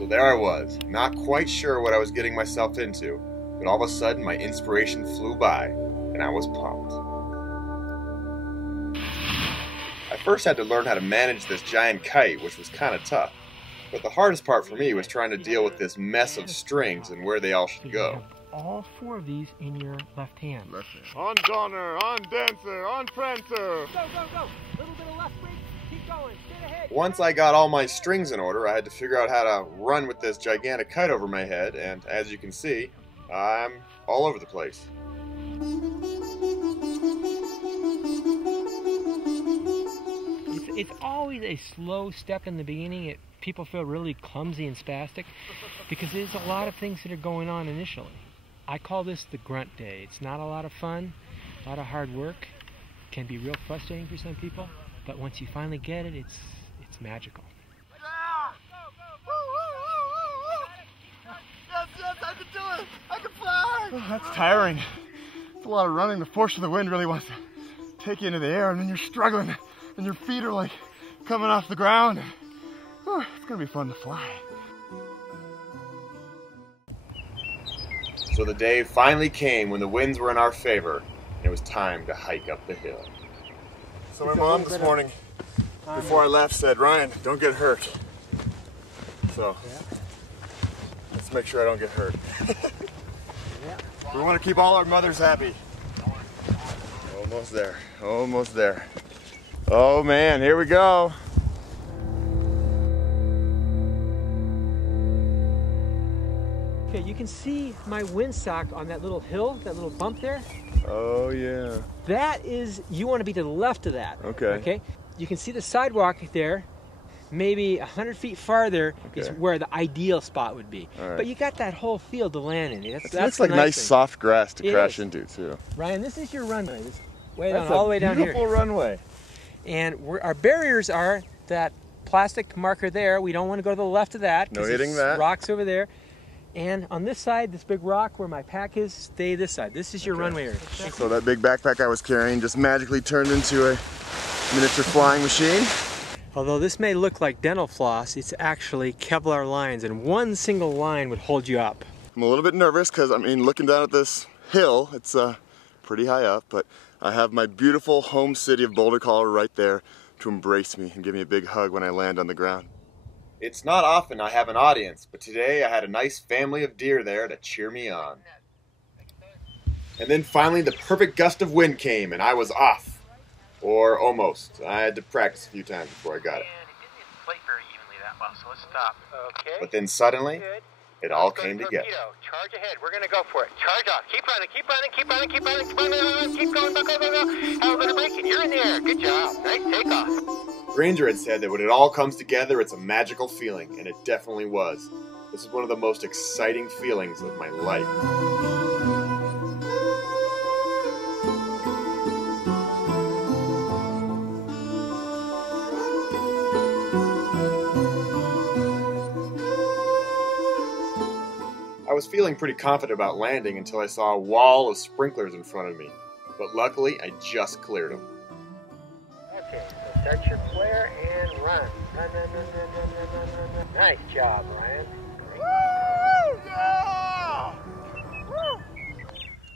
So there I was, not quite sure what I was getting myself into, but all of a sudden my inspiration flew by, and I was pumped. I first had to learn how to manage this giant kite, which was kind of tough. But the hardest part for me was trying to deal with this mess of strings and where they all should go. All 4 of these in your left hand. On Donner, on Dancer, on Prancer. Go, go, go. Little bit of left wing. Keep going. Straight ahead. Once I got all my strings in order, I had to figure out how to run with this gigantic kite over my head, and as you can see, I'm all over the place. It's always a slow step in the beginning. People feel really clumsy and spastic because there's a lot of things that are going on initially. I call this the grunt day. It's not a lot of fun, a lot of hard work. It can be real frustrating for some people, but once you finally get it, it's magical. Yes, I can do it! I can fly! Oh, that's tiring. It's a lot of running. The force of the wind really wants to take you into the air, and then you're struggling, and your feet are like coming off the ground. Oh, it's gonna be fun to fly. So the day finally came when the winds were in our favor, and it was time to hike up the hill. So my mom this morning, before I left, said, Ryan, don't get hurt. So, let's make sure I don't get hurt. We want to keep all our mothers happy. Almost there, almost there. Oh man, here we go. Okay, you can see my windsock on that little hill, that little bump there. Oh yeah. That is, you want to be to the left of that. Okay. Okay. You can see the sidewalk there. Maybe 100 feet farther is where the ideal spot would be. Right. But you got that whole field to land in. It looks like nice soft grass to crash into too. Ryan, this is your runway. This way down, all the way down here. Beautiful runway. And our barriers are that plastic marker there. We don't want to go to the left of that. No hitting that. Rocks over there. And on this side, this big rock where my pack is, stay this side. This is your runway area. So that big backpack I was carrying just magically turned into a miniature flying machine. Although this may look like dental floss, it's actually Kevlar lines, and one single line would hold you up. I'm a little bit nervous because, I mean, looking down at this hill, it's pretty high up, but I have my beautiful home city of Boulder, Colorado right there to embrace me and give me a big hug when I land on the ground. It's not often I have an audience, but today I had a nice family of deer there to cheer me on. And then finally the perfect gust of wind came and I was off. Or almost. I had to practice a few times before I got it. But then suddenly, it all came together. Charge ahead. We're going to go for it. Charge off. Keep running. Keep running. Keep running. Keep running. Keep running. Keep going. Go, go, go, go. How are we going to break it? You're in the air. Good job. Nice takeoff. Granger had said that when it all comes together, it's a magical feeling, and it definitely was. This is one of the most exciting feelings of my life. I was feeling pretty confident about landing until I saw a wall of sprinklers in front of me, but luckily I just cleared them. Okay, so start your flare and run. Run, run, run, run, run, run, run, run, run. Nice job, Ryan. Woo! Yeah! Woo!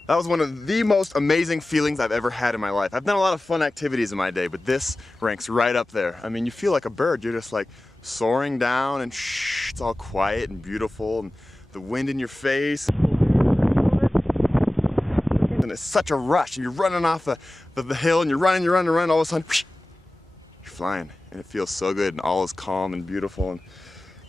That was one of the most amazing feelings I've ever had in my life. I've done a lot of fun activities in my day, but this ranks right up there. I mean, you feel like a bird. You're just like soaring down and shh, it's all quiet and beautiful and the wind in your face. And it's such a rush and you're running off the hill and you're running, all of a sudden whoosh, you're flying and it feels so good and all is calm and beautiful and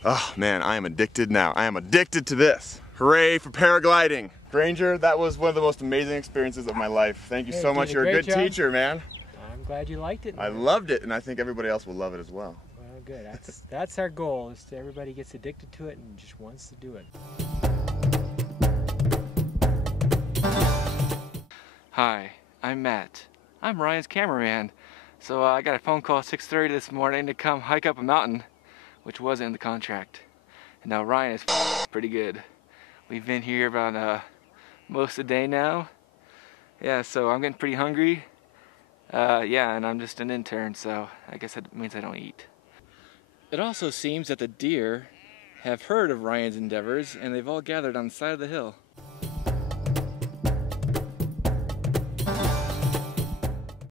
oh man, I am addicted now. I am addicted to this. Hooray for paragliding. Granger, that was one of the most amazing experiences of my life. Thank you so much. You're a good teacher, man. I'm glad you liked it. I loved it and I think everybody else will love it as well. Well, good. That's our goal, is that everybody gets addicted to it and just wants to do it. Hi, I'm Matt. I'm Ryan's cameraman. So I got a phone call at 6:30 this morning to come hike up a mountain, which wasn't in the contract. And now Ryan is pretty good. We've been here about most of the day now. Yeah, so I'm getting pretty hungry. Yeah, and I'm just an intern, so I guess that means I don't eat. It also seems that the deer have heard of Ryan's endeavors, and they've all gathered on the side of the hill.